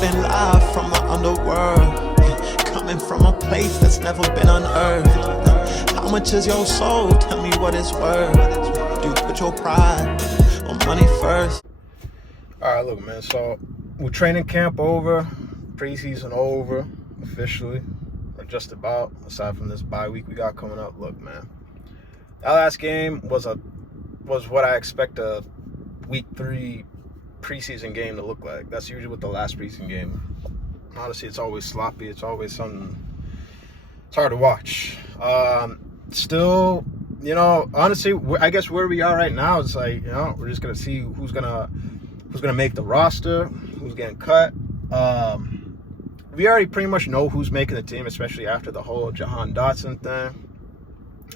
Recording live from the underworld, coming from a place that's never been unearthed. How much is your soul? Tell me what it's worth. Do you put your pride or money first? All right, look, man. So with training camp over, preseason over officially, or just about. Aside from this bye week we got coming up, look, man. That last game was what I expect a week 3 preseason game to look like. That's usually what the last preseason game. Honestly, it's always sloppy. It's always something. It's hard to watch. Still, honestly, I guess where we are right now is like, we're just gonna see who's gonna make the roster, who's getting cut. We already pretty much know who's making the team, especially after the whole Jahan Dotson thing.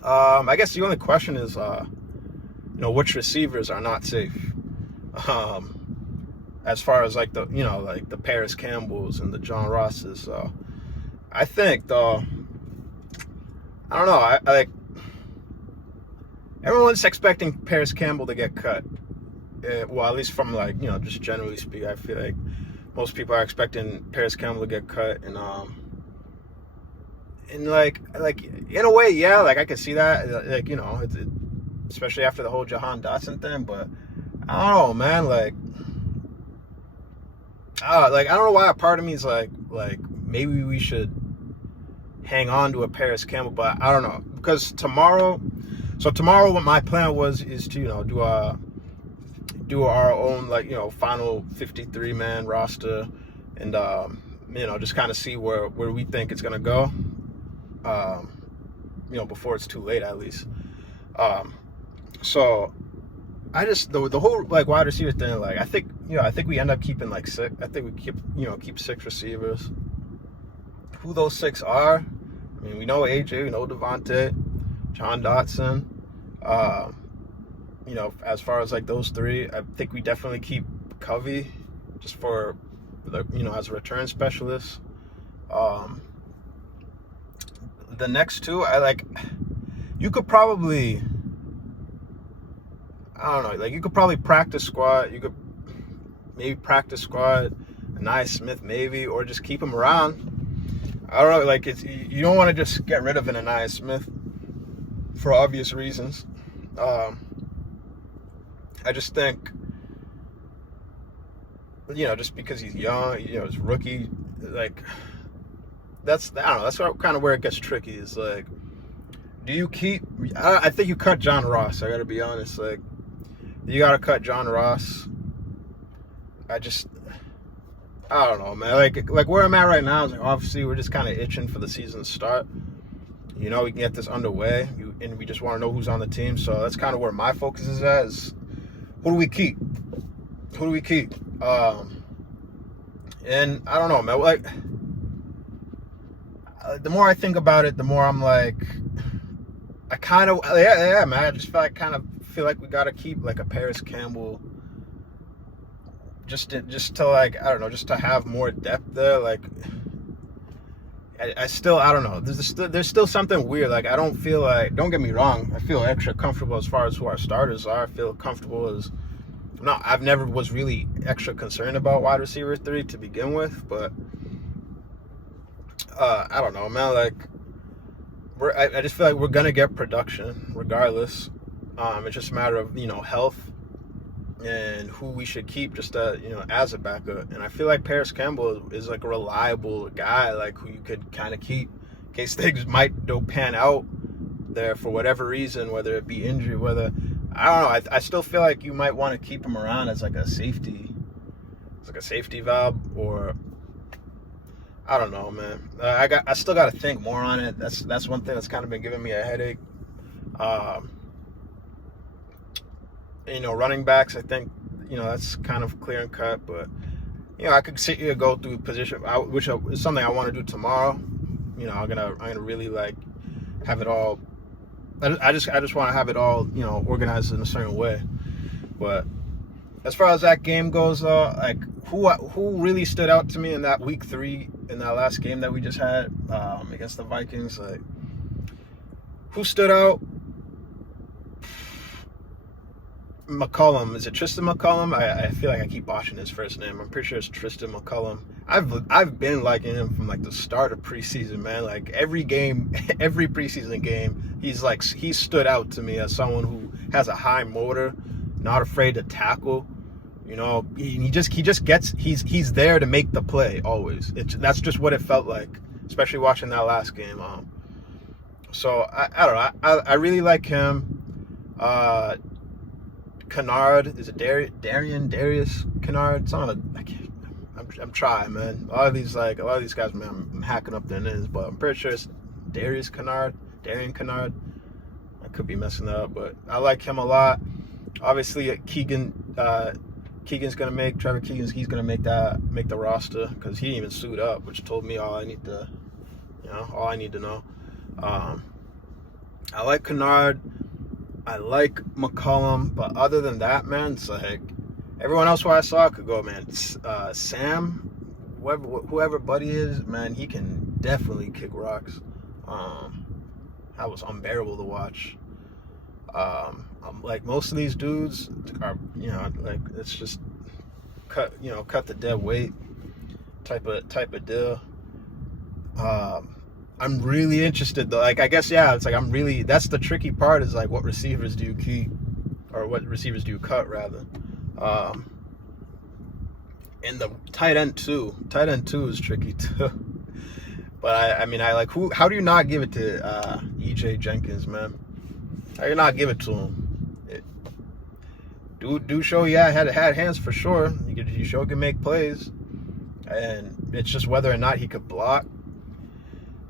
I guess the only question is, which receivers are not safe. As far as like the Paris Campbells and the John Rosses. So I think though, I don't know. I like everyone's expecting Paris Campbell to get cut. Well, at least from just generally speaking, I feel like most people are expecting Paris Campbell to get cut, and like in a way, yeah, like I could see that, especially after the whole Jahan Dotson thing. But I don't know, man. I don't know why a part of me is like maybe we should hang on to a Paris Campbell, but I don't know, because tomorrow what my plan is to do our own final 53-man roster, and just kind of see where we think it's gonna go, before it's too late at least. So I just the whole wide receiver thing, I think we end up keeping 6. I think we keep 6 receivers. Who those 6 are? I mean, we know AJ, we know Devontae, John Dotson. As far as those 3, I think we definitely keep Covey just for as a return specialist. The next 2, you could probably, I don't know, you could probably practice squad. You could maybe practice squad Anais Smith, maybe, or just keep him around. I don't know, you don't want to just get rid of an Anais Smith for obvious reasons. I just think, just because he's young, he's rookie, that's kind of where it gets tricky. Is do you keep? I think you cut John Ross. I got to be honest. You got to cut John Ross. I don't know, man. Where I'm at right now is obviously we're just kind of itching for the season to start. We can get this underway, and we just want to know who's on the team. So that's kind of where my focus is at. Is who do we keep? And I don't know, man. The more I think about it, the more I'm man. I just feel like we gotta keep a Paris Campbell, just to I don't know, just to have more depth there. I don't know. There's still something weird. I don't feel don't get me wrong, I feel extra comfortable as far as who our starters are. I feel comfortable I've never was really extra concerned about wide receiver 3 to begin with, but I don't know, man. I just feel like we're gonna get production regardless. It's just a matter of health and who we should keep just as a backup. And I feel like Paris Campbell is a reliable guy who you could kind of keep in case things don't pan out there for whatever reason, whether it be injury, whether I don't know. I still feel like you might want to keep him around as a safety, valve, or I don't know, man. I still got to think more on it. That's one thing that's kind of been giving me a headache. Running backs, I think, that's kind of clear and cut, but, I could sit here and go through position, which is something I want to do tomorrow. I'm gonna really have it all. I just want to have it all, organized in a certain way. But as far as that game goes, who really stood out to me in that week 3, in that last game that we just had against the Vikings, who stood out? McCullum. Is it Tristan McCullum? I feel like I keep botching his first name. I'm pretty sure it's Tristan McCullum. I've been liking him from like the start of preseason, man. Like every game, every preseason game, he's stood out to me as someone who has a high motor, not afraid to tackle. You know, he's there to make the play always. That's just what it felt like, especially watching that last game. So I don't know. I really like him. Kennard, is it Darius Kennard? I'm trying, man. A lot of these guys, man, I'm hacking up their names, but I'm pretty sure it's Darian Kennard. I could be messing that up, but I like him a lot. Obviously, Trevor Keegan's gonna make the roster because he didn't even suit up, which told me all I need to know. I like Kennard. I like McCullum, but other than that, man, it's like everyone else where I saw could go, man. Sam, whoever Buddy is, man, he can definitely kick rocks. That was unbearable to watch. Like most of these dudes are, like it's just cut the dead weight type of deal. I'm really interested though. Like I guess it's like that's the tricky part is like what receivers do you keep or what receivers do you cut rather. And the tight end too. Tight end too is tricky too. But I like how do you not give it to EJ Jenkins, man? How do you not give it to him? Dude show had hands for sure. You show can make plays. And it's just whether or not he could block.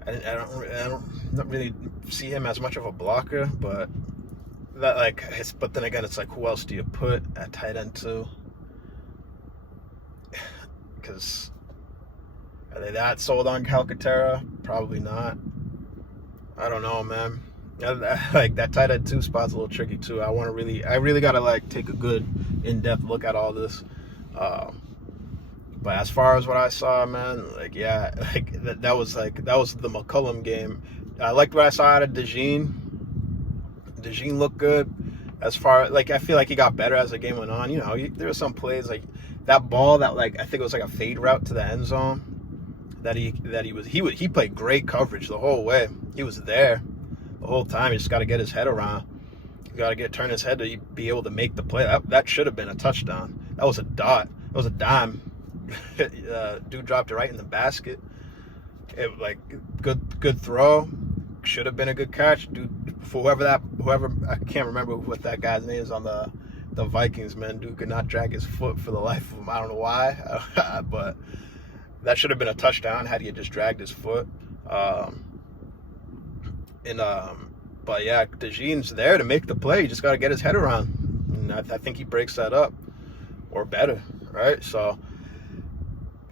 I don't really see him as much of a blocker, but but then again, it's like who else do you put at tight end too? Because are they that sold on Calcaterra? Probably not. I don't know, man. Like that tight end 2 spot's a little tricky too. I really gotta like take a good in-depth look at all this. But as far as what I saw, man, like that was the McCullum game. I liked what I saw out of DeJean. DeJean looked good. As far like I feel like he got better as the game went on. There were some plays like that ball that like I think it was like a fade route to the end zone. He played great coverage the whole way. He was there the whole time. He just got to get his head around. You got to turn his head to be able to make the play. That should have been a touchdown. That was a dot. That was a dime. Dude dropped it right in the basket. It like good throw. Should have been a good catch. Dude, for whoever I can't remember what that guy's name is on the Vikings, man. Dude could not drag his foot for the life of him. I don't know why, but that should have been a touchdown had he just dragged his foot. But yeah, DeJean's there to make the play. You just got to get his head around. And I think he breaks that up or better, right? So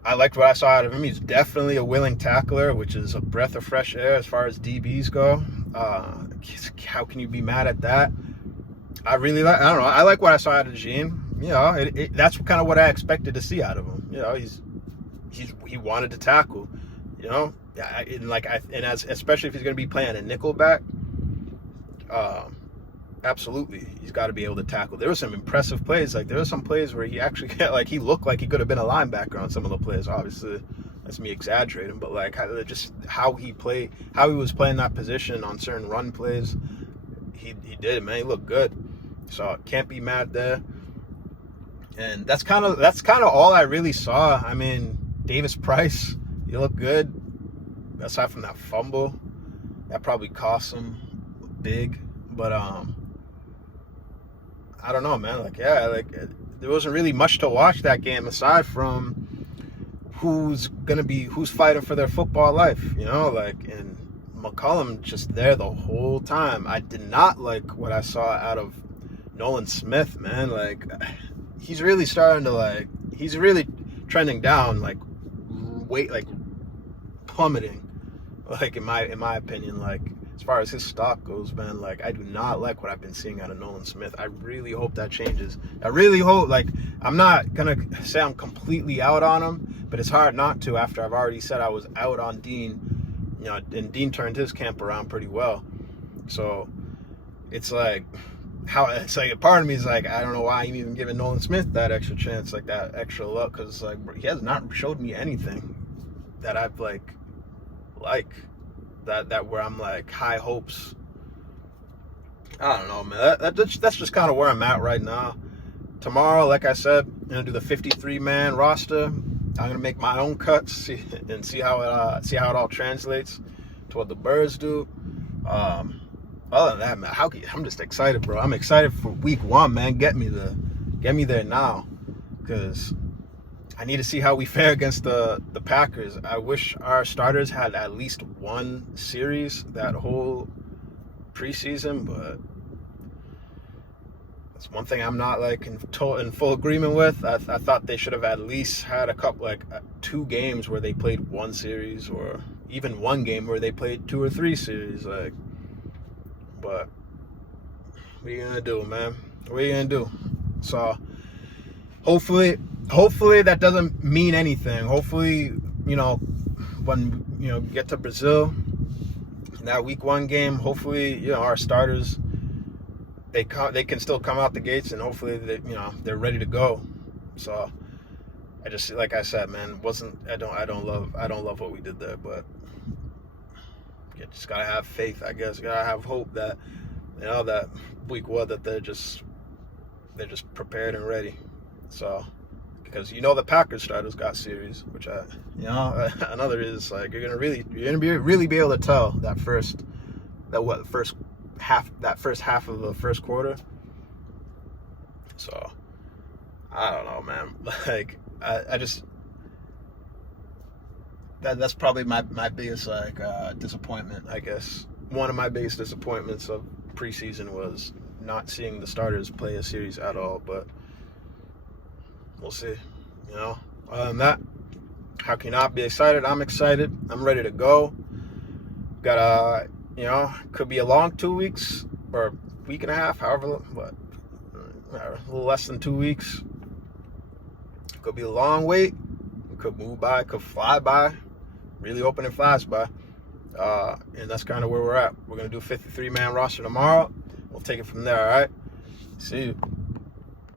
I liked what I saw out of him. He's definitely a willing tackler, which is a breath of fresh air as far as DBs go. How can you be mad at that? I like what I saw out of DeJean. That's kind of what I expected to see out of him. He wanted to tackle. Especially if he's going to be playing a nickelback. Absolutely, he's got to be able to tackle. There were some impressive plays. Like there were some plays where he actually he looked like he could have been a linebacker on some of the plays. Obviously, that's me exaggerating, but like how he was playing that position on certain run plays, he did it, man. He looked good, so can't be mad there. And that's kind of all I really saw. I mean, Davis Price, he looked good. Aside from that fumble, that probably cost him big, but I don't know, man. There wasn't really much to watch that game aside from who's fighting for their football life, and McCullum just there the whole time. I did not like what I saw out of Nolan Smith, man. Like he's really starting to he's really trending down, plummeting, in my opinion, as far as his stock goes, man. I do not like what I've been seeing out of Nolan Smith. I really hope that changes. I really hope, I'm not gonna say I'm completely out on him, but it's hard not to after I've already said I was out on Dean, and Dean turned his camp around pretty well. So it's how it's like a part of me is like, I don't know why I'm even giving Nolan Smith that extra chance, like that extra luck, because like he has not showed me anything that I've like that where I'm like high hopes. I don't know, man. That's just kind of where I'm at right now. Tomorrow, like I said, I'm gonna do the 53-man roster. I'm gonna make my own cuts and see how it all translates to what the Birds do. Other than that, man, I'm just excited, bro. I'm excited for week 1, man. Get me there now, because I need to see how we fare against the Packers. I wish our starters had at least one series that whole preseason, but that's one thing I'm not like in full agreement with. I thought they should have at least had a couple, like 2 games where they played one series, or even 1 game where they played 2 or 3 series, like. But what are you gonna do, man? What are you gonna do? So hopefully that doesn't mean anything. Hopefully, when get to Brazil, that week 1 game, hopefully, our starters they can still come out the gates, and hopefully they're ready to go. So I just, like I said, man, I don't love what we did there, but you just gotta have faith, I guess. You gotta have hope that that week 1 that they're just prepared and ready. So because the Packers starters got series, which another is like you're gonna really be able to tell that first half of the first quarter. So I don't know, man. Like I just that's probably my biggest disappointment, I guess. One of my biggest disappointments of preseason was not seeing the starters play a series at all, but we'll see. Other than that, how can you not be excited? I'm excited. I'm ready to go. Got could be a long 2 weeks or a week and a half, however, but a little less than 2 weeks. Could be a long wait. It could move by. Could fly by. Really hoping it flies by. And that's kind of where we're at. We're going to do a 53-man roster tomorrow. We'll take it from there, all right? See you.